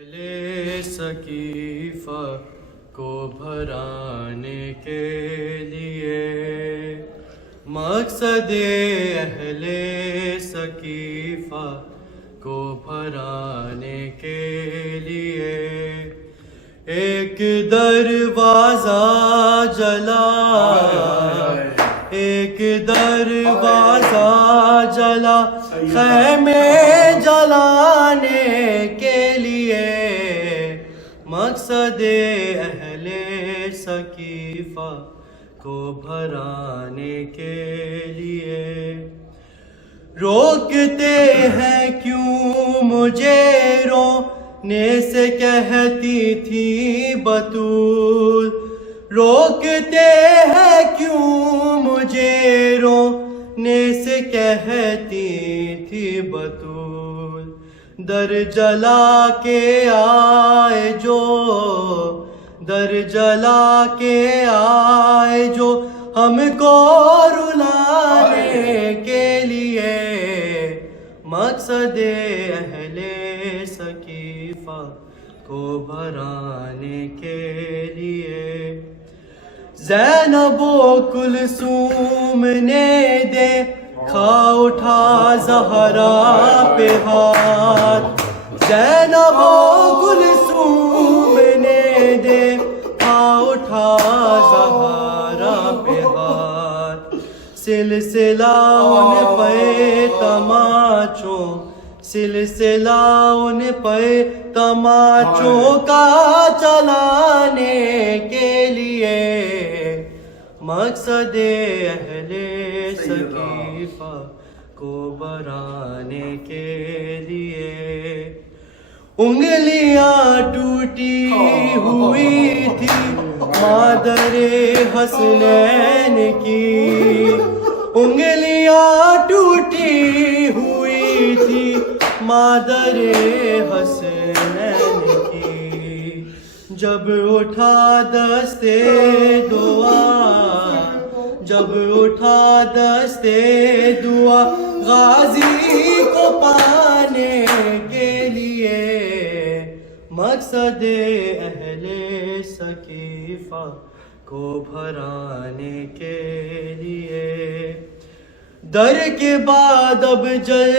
पहले सकीफा को भराने के लिए मकसद अहले सकीफा को भराने के लिए एक दरवाजा जला, एक दरवाजा जला खैमे जलाने के लिए मकसद अहले सकीफा को भराने के लिए रोकते हैं क्यों मुझे रोने से कहती थी बतूल, रोकते हैं क्यों मुझे रोने से कहती थी बतूल। दर जला के आए जो, दर जला के आए जो हमको रुलाने के लिए मकसद अहले सकीफा को भराने के लिए ज़ैनबो कुलसूम ने देखा उठा ज़हरा पे हाथ, ज़ैनबो कुलसूम ने देखा उठा ज़हरा पे हाथ। सिलसिला उन पे तमाचों, सिलसिला उन पे तमाचों का चलाने के लिए मकसद अहले सकीफा को भराने के लिए उंगलियां टूटी हुई थी मादरे हसनैन की, उंगलियां टूटी हुई थी मादरे हसनैन की। जब उठा दस्ते दुआ, जब उठा दस्ते दुआ गाजी को पाने के लिए मकसद अहले सकीफा को भराने के लिए दर के बाद अब जल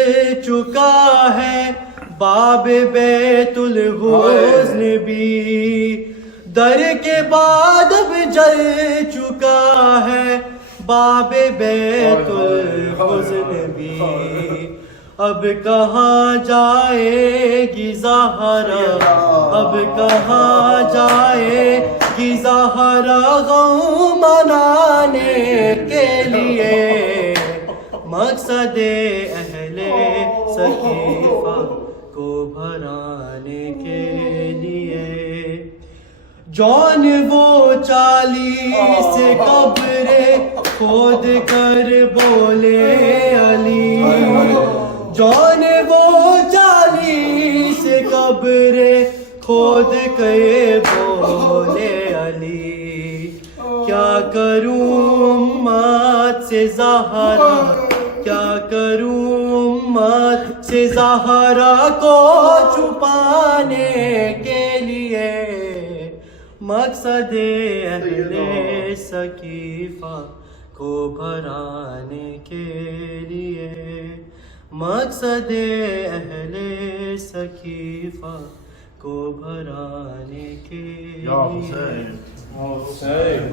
चुका है बाब बैतुल हुस्न भी, दर के बाद अब जल चुका है बाब बैतुल हुस्न भी। अब कहाँ जाएगी ज़हरा, अब कहाँ जाएगी ज़हरा गम मनाने के लिए मकसद अहले सकीफा को भराने के लिए। जौन वो 40 कब्रे खोद कर बोले अली, जौन वो 40 कब्रे खोद के बोले अली। क्या करूं उम्मत से ज़हरा, क्या करूं उम्मत से ज़हरा को छुपाने के लिए मकसद अहले सकीफा को भराने के लिए मकसद अहले सकीफा को भराने के लिए। Hussein,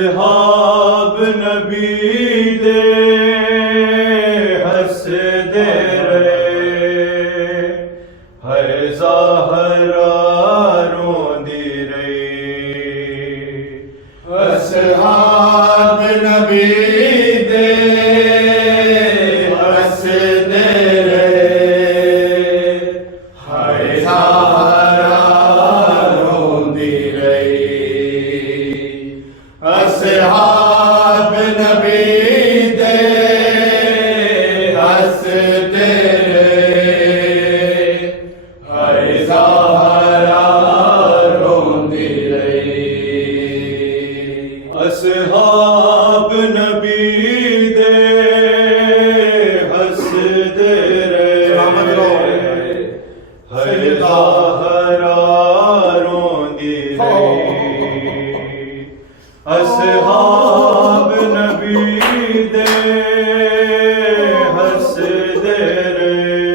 असहाब नबी दे हसदे रहे है ज़ाहरा रोंदी रही असहाब नबी दे हसदे रहे है ज़ाहरा रोंदी रही असहाब नबी दे हसदे रहे है ज़ाहरा रोंदी रही असहाब नबी दे हसदे रहे है ज़ाहरा रोंदी रही असहाब नबी दे हसदे रहे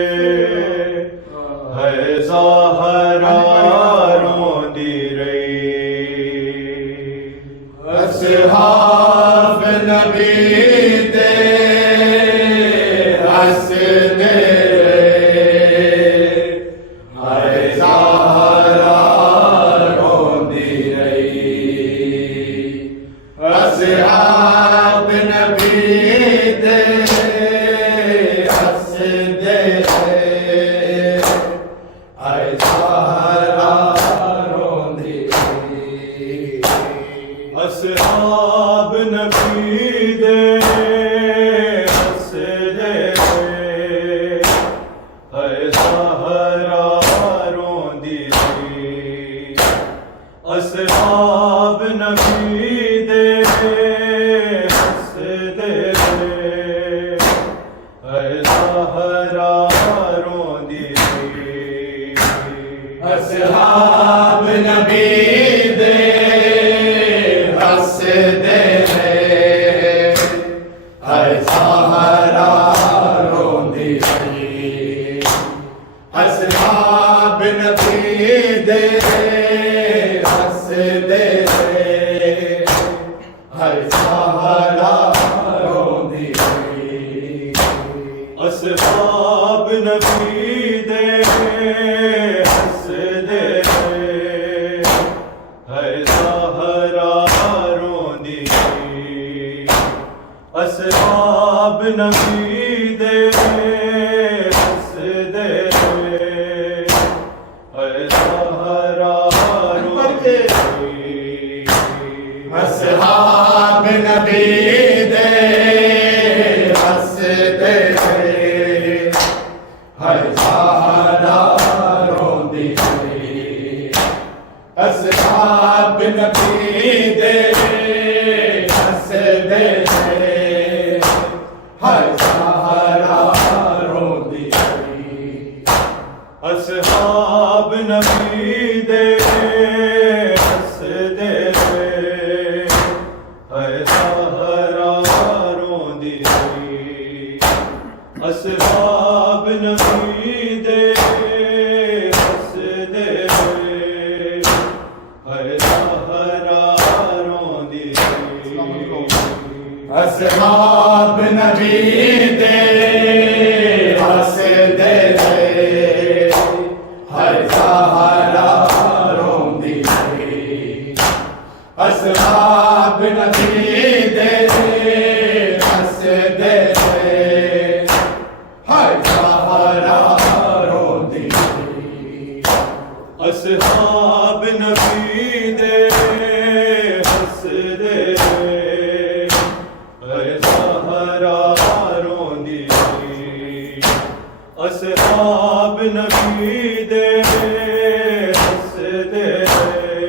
है ज़ाहरा रोंदी रही असहाब नबी दे हसदे रहे है ज़ाहरा रोंदी रही असहाब नबी दे हसदे रहे है ज़ाहरा रोंदी रही असहाब नबी दे हसदे रहे है ज़ाहरा रोंदी रही असहाब नबी दे हसदे रहे है ज़ाहरा रोंदी रही असहाब नबी दे हसदे रहे है ज़ाहरा रोंदी रही असहाब नबी दे हसदे रहे है ज़ाहरा रोंदी रही असहाब नबी दे हसदे रहे है ज़ाहरा रोंदी रही असहाब नबी दे हसदे रहे है ज़ाहरा रोंदी रही असहाब नबी दे हसदे रहे है ज़ाहरा रोंदी रही असहाब नबी दे हसदे रहे है ज़ाहरा रोंदी रही असहाब नबी दे हसदे रहे है ज़ाहरा रोंदी रही असहाब नबी दे हसदे रहे है ज़ाहरा रोंदी रही असहाब नबी दे हसदे रहे है ज़ाहरा रोंदी रही असहाब नबी दे हसदे रहे है ज़ाहरा रोंदी रही असहाब नबी दे हसदे रहे है ज़ाहरा रोंदी रही असहाब नबी दे हसदे रहे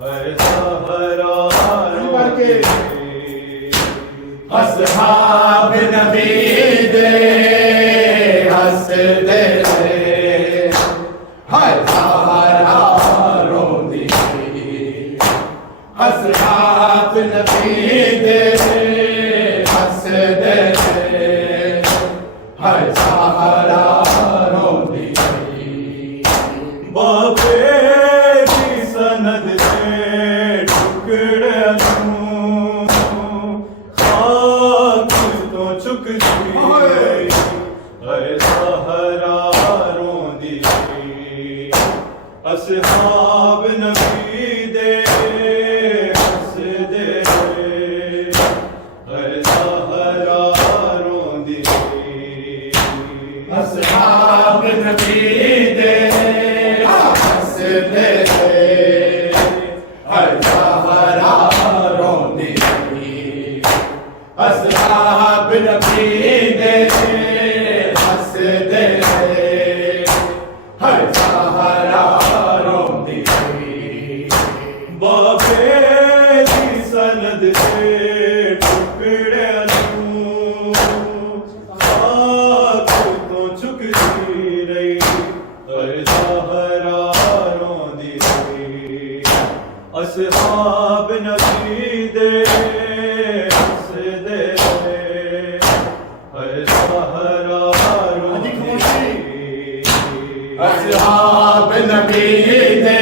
है ज़ाहरा रोंदी रही असहाब नबी दे हसदे रहे है ज़ाहरा रोंदी रही असहाब नबी दे हसदे रहे है ज़ाहरा रोंदी रही बाबे दी सनद से टुकड़े असहाब नबी दे हसदे हर सहरा रोंदी असहाब नबी दे हसदे हर सहरा रोंदी असहाब नबी दे हसदे हर सहरा रोंदी बाबे दी सनद से टुकड़े आख तो चुकती रही हर सहरा रोंदी रही असहाब नबी दे हसदे हर सहरा रोंदी असहाब नबी दे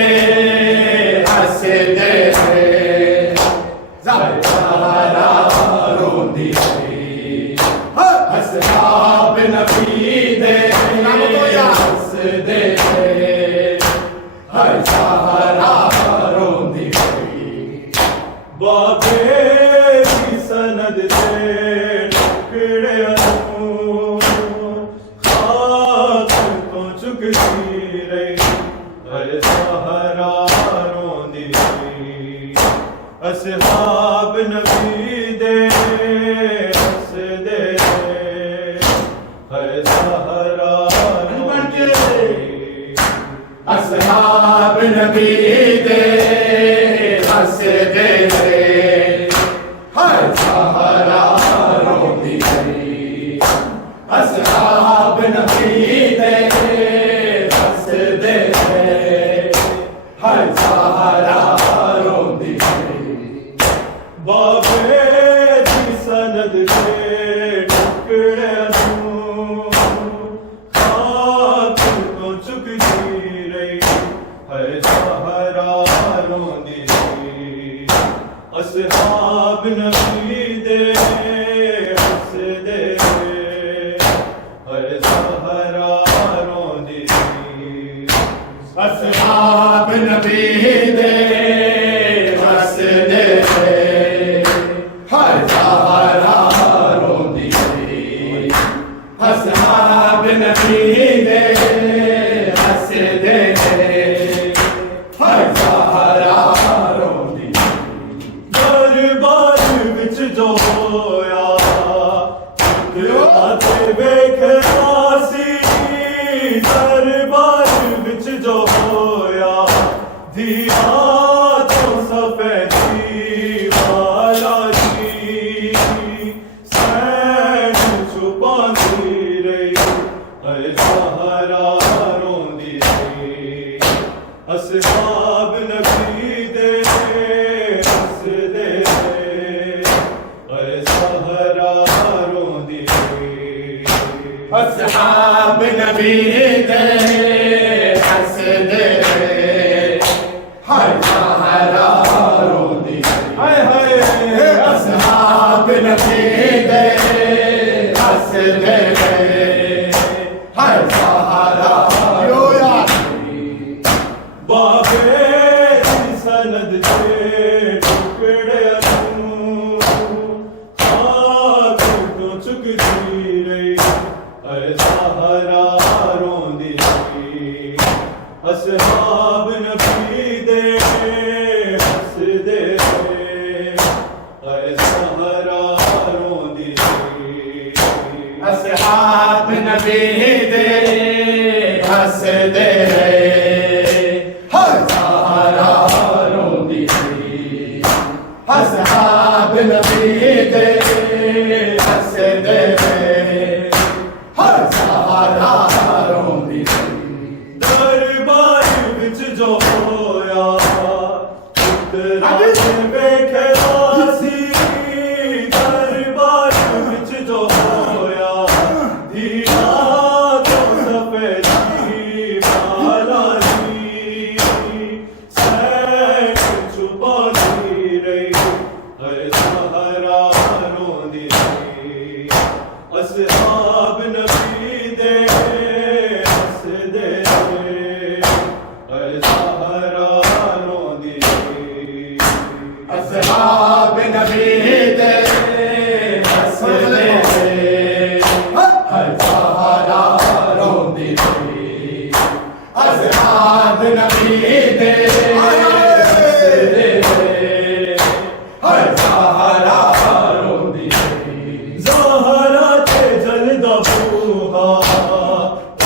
हसदे ज़हरा रोंदी असहाब नबी दे हसदे हर ज़हरा रोंदी बाबे दी सनद से टुकड़े खाक तो चुकती रही हर सहरा रोंदी असहाब नबी दे हसदे हर सहरा रोंदी असहाब नबी दे हसदे हर सहरा रोंदी असहाब नबी दे हसदे हर सहरा रोंदी बाबे दी सनद से टुकड़े खाक तो चुकती रही हर सहरा रोंदी असहाब नबी दे हसदे हर सहरा रोंदी असहाब नबी दे हसदे हर सहरा रोंदी असहाब नबी दे हसदे हर सहरा रोंदी दरबार विच जो होया आते वेखनासी दरबार विच जो होया दिया तो सफेदी वाला जी सैन छुपाती रही हर सहरा रोंदी रही असहाब नबी दे हसदे हर सहरा रोंदी असहाब नबी दे हसदे हर सहरा रोंदी हाय हाय असहाब नबी दे हसदे हर सहरा रोंदी बाबे दी सनद से टुकड़े खाक तो चुकती रही हर सहरा रोंदी असहाब नबी दे हसदे हर सहरा रोंदी असहाब नबी दे हसदे हर सहरा रोंदी असहाब नबी दे हसदे हर सहरा रोंदी दरबार विच जो होया उतराते वेखनासी दरबार विच जो होया दिया तो सफेदी वाला रोंदी रही असहाब नबी दे हसदे हर ज़हरा रोंदी रही ज़हरा ते जलदा बूहा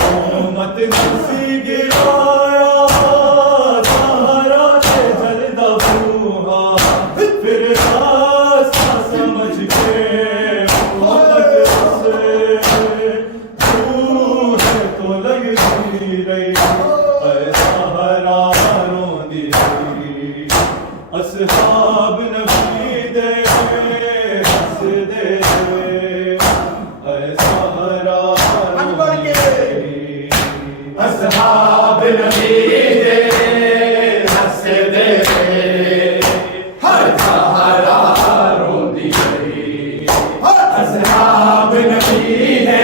उम्मत नसी गिराया ज़हरा ते जलदा बूहा फिर रास्ता समझ के मोहब्बत से तू है तो लगती रही ज़हरा रोंदी रही असहाब नबी दे हसदे ज़हरा रोंदी रही असहाब नबी दे हसदे हर ज़हरा रोंदी रही असहाब नबी दे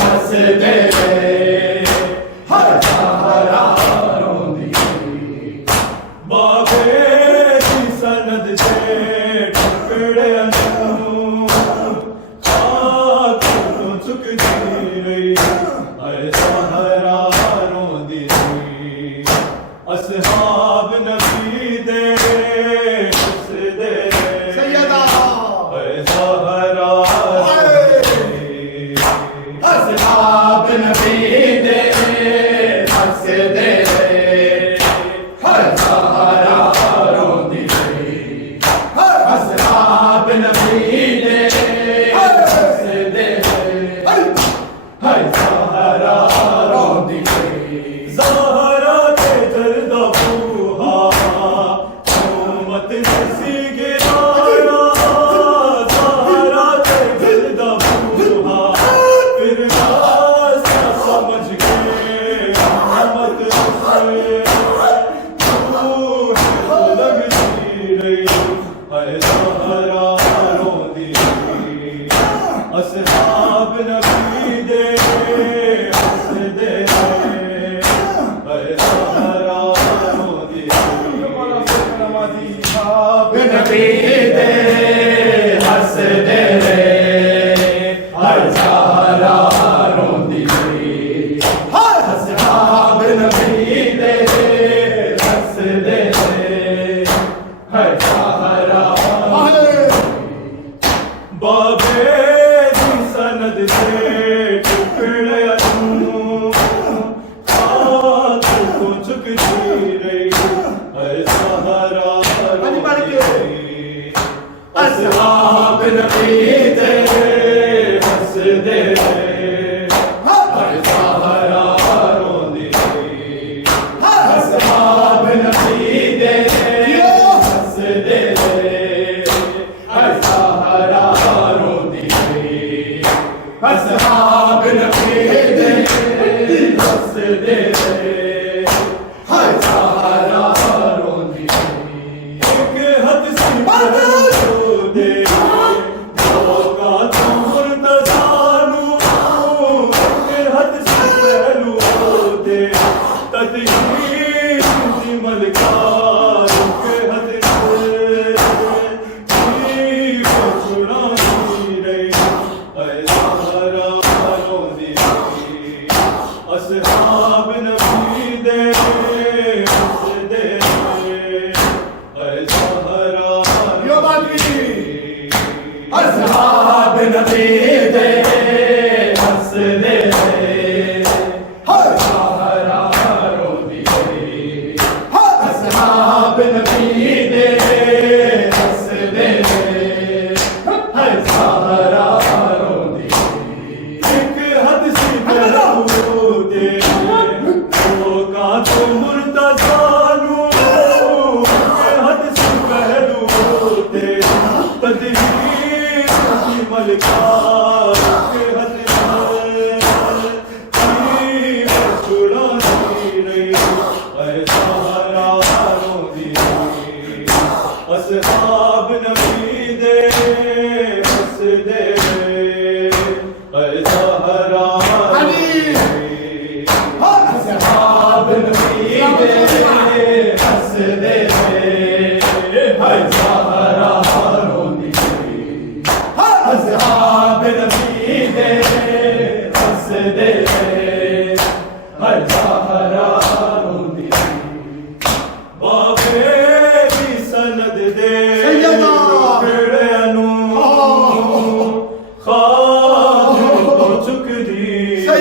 हसदे हर ज़हरा रोंदी रही बाबे दी सनद से टुकड़े अनू खाक तो चुकती रही ज़हरा रोंदी रही असहाब नबी दे हसदे सैयदा ज़हरा रोंदी असहाब नबी दे हसदे हर ज़हरा रोंदी रही असहाब नबी दे हसदे हर ज़हरा रोंदी रही ज़हरा ते जलदा बूहा उम्मत नसी गिराया ज़हरा ते जलदा बूहा फिर रास्ता समझ के मोहब्बत से तू है तो लगती रही ज़हरा रोंदी रही असहाब नबी दे हसदे ज़हरा रोंदी रही नबी दे हसदे हर ज़हरा रोंदी रही असहाब नबी दे हसदे हर ज़हरा बाबे दी सनद से टुकड़े अनू खाक को चुकती रही ज़हरा रोंदी रही असहाब नबी दे हसदे हर ज़हरा रोंदी रही असहाब नबी दे हसदे हर ज़हरा रोंदी रही असहाब नबी दे हसदे हर ज़हरा रोंदी रही एक हद से पहलू दे धोखा तो मुर्तज़ानू एक हद से पहलू दे तदहीर दी मलकार एक हद से जीव छुड़ानी रही ज़हरा रोंदी रही असहाब नबी दे हसदे ज़हरा यो बात भी असहाब नबी दे हसदे हर ज़हरा रोंदी रही असहाब नबी दे हसदे हर ज़हरा रोंदी रही एक हद से पहलू दे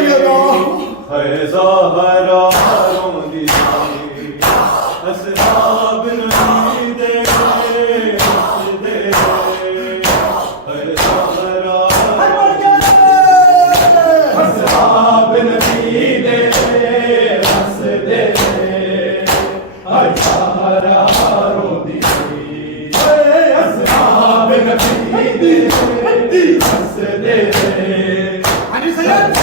सैयदा है ज़हरा रोंदी असहाब नबी दे हंसदे है ज़हरा असहाब नबी दे हंसदे है ज़हरा रोंदी असहाब नबी दे हंसदे हाजी सैयद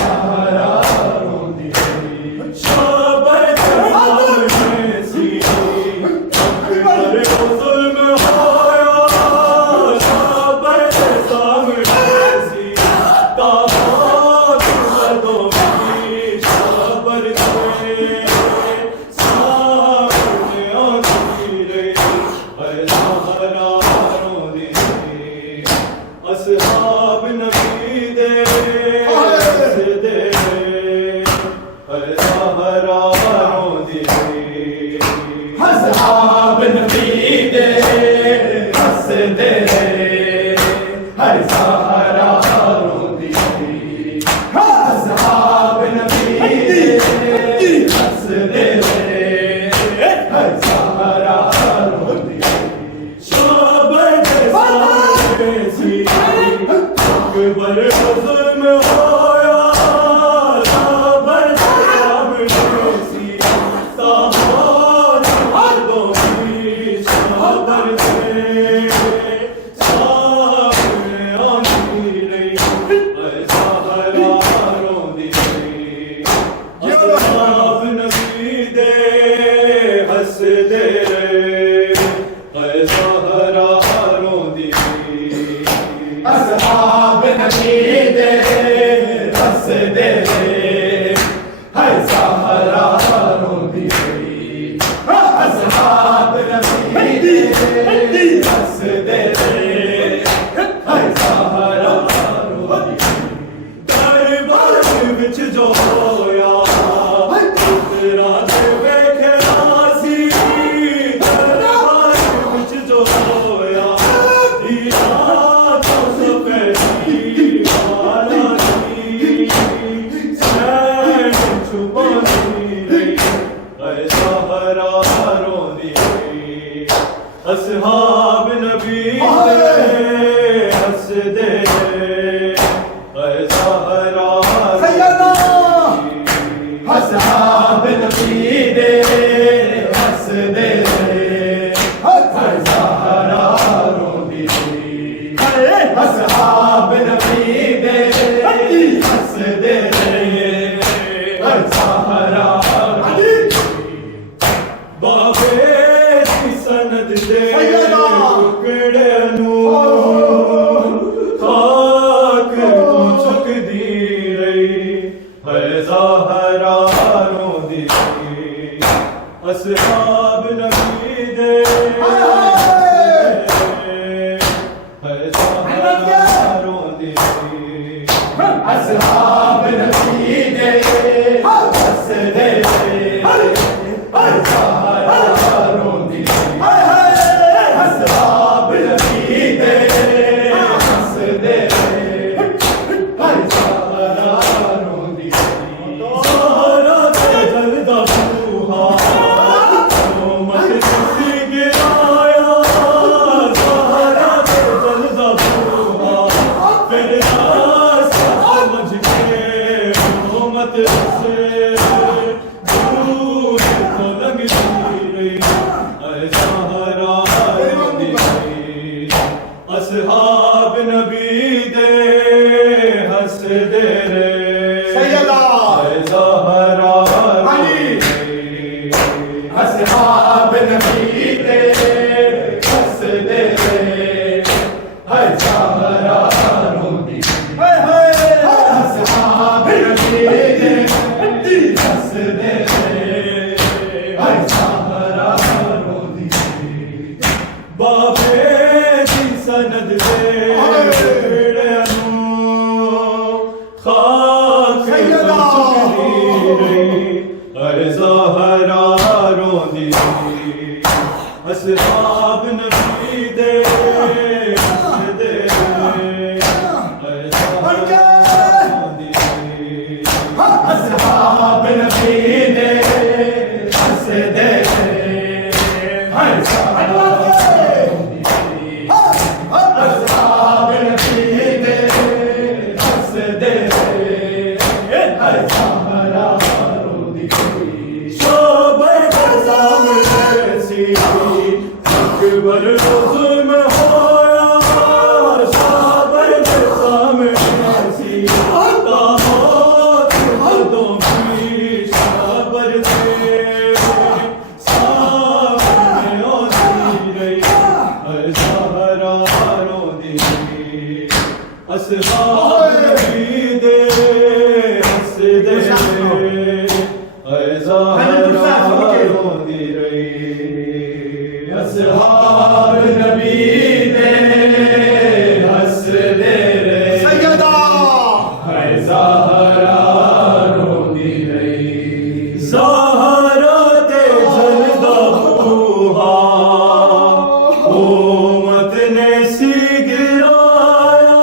असहाब नबी दे हंसदे है ज़हरा रोंदी असहाब नबी दे हंसदे है ज़हरा रोंदी असहाब नबी दे हंसदे है ज़हरा रोंदी अकबर जुल्म होया साबर सामने सी साहब मर्दों की साबर से सामने आनी रही ज़हरा रोंदी असहाब नबी दे हंसदे है ज़हरा रोंदी असहाब नबी दे हंसदे है ज़हरा रोंदी असहाब नबी दे हंसदे है ज़हरा रोंदी दरबार विच जो होया तेरा दे वेखना सी दरबार विच जो होया धीरा तो सफेदी वाला सी सैन छुपानी रही है ज़हरा रोंदी असहाब नबी दे हंसदे है ज़हरा सैयदा असहाब नबी दे हंसदे है ज़हरा रोंदी असहाब नबी दे हंसदे है ज़हरा रोंदी बाबे दी सनद दे सैयदा टुकड़े नू खाक तू चुकदी रही है ज़हरा रोंदी असहाब नबी दे है ज़हरा रोंदी असहाब नबी दे हंसदे है ज़हरा रोंदी असहाब नबी दे हंसदे है ज़हरा रोंदी ज़हरा ते जलदा बूहा मत किसी गिराया ज़हरा ते जलदा बूहा फिर समझ के मत से दूर तो लगती रही है ज़हरा रोंदी असहाब नबी दे हंसदे सैयदा है ज़हरा रोंदी असहाब नबी दे हंसदे है ज़हरा रोंदी असहाब नबी दे असहाब नबी दे हसदे हर असहाब नबी दे हसदे हर सहारा रोदी शोबर सामने सी अकबर हुज़ुम होया शोबर सामने सी ताहत दो की शबर से सामने ओसी रही ज़हरा रोदी असहाब नबी दे हसदे असहाब नबी दे हसदे सैयदा है ज़हरा रोदी रही ज़हरा ते जलदा बूहा उम्मत ने सी गिराया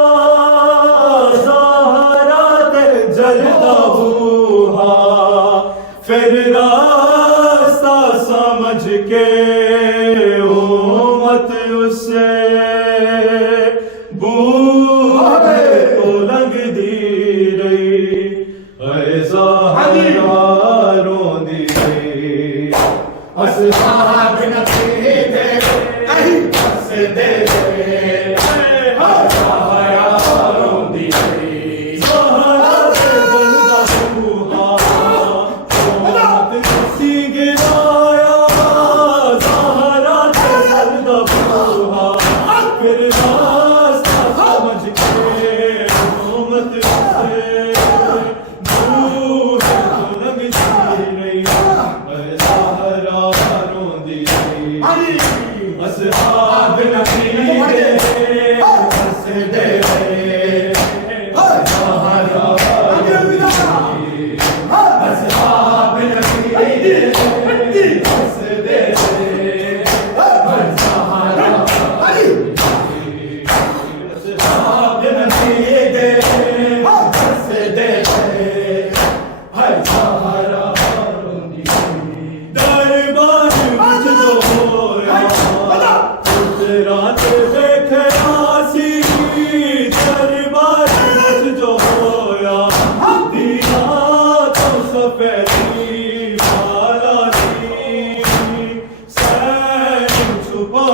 ज़हरा ते जलदा बूहा फिर रास्ता समझ के उम्मत उसे बूहे तो लंघ दी रही ज़हरा रोंदी रही असहाब नबी दे हसदे हर सहारा रोदी रही ज़हरा ते जलदा बूहा उम्मत सी गिराया ज़हरा ते जलदा बूहा फिर रास्ता समझ के उम्मत से बूहे तो लंघ दी रही ज़हरा रोंदी रही असहाब नबी दे हसदे असहाब नबी दे हसदे हर सहारा असहाब नबी दे हसदे हर सहारा दरबार विच जो होया रात देखया सी दरबार विच जो होया दीना तो सफेदी वाला सी सैन छुपा